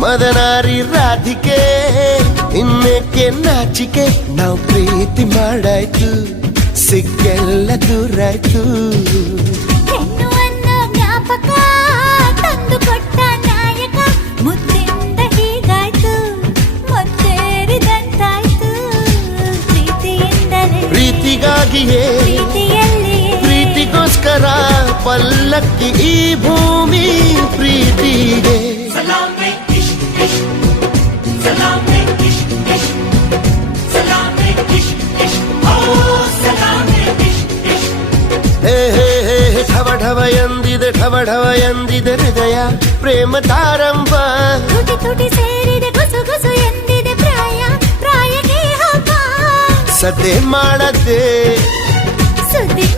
ಮದನಾರಿ ರಾಧಿಕೆ ಇನ್ನೇಕೆ ನಾಚಿಕೆ ನಾವು ಪ್ರೀತಿ ಮಾಡಾಯ್ತು ಸಿಕ್ಕೆಲ್ಲ ದೂರಾಯ್ತು ಹೆಣ್ಣು ಅನ್ನೋ ಜ್ಞಾಪಕ ತಂದು ಕೊಟ್ಟ ನಾಯಕ ಮುದ್ದಿಂದ ಹೀಗಾಯ್ತು ಮುತ್ತೇರಿದಂತಾಯ್ತು ಪ್ರೀತಿಯಿಂದಲೇ ಪ್ರೀತಿಗಾಗಿಯೇ ಪ್ರೀತಿಯಲ್ಲಿಯೇ ಪ್ರೀತಿಗೋಸ್ಕರ ಪಲ್ಲಕ್ಕಿ ಈ ಭೂಮಿ ಪ್ರೀತಿಗೆ ಢವ ಎಂದಿದೆ ಢವ ಢವ ಎಂದಿದೆ ಹೃದಯ ಪ್ರೇಮ ತಾರಂಭ ತುಟಿ ತುಟಿ ಸೇರಿದೆ ಗುಸು ಗುಸು ಎಂದಿದೆ ಪ್ರಾಯ ಪ್ರಾಯಕ್ಕೆ ಹಬ್ಬ ಸದ್ದೆ ಮಾಡದೆ ಸುದ್ದಿ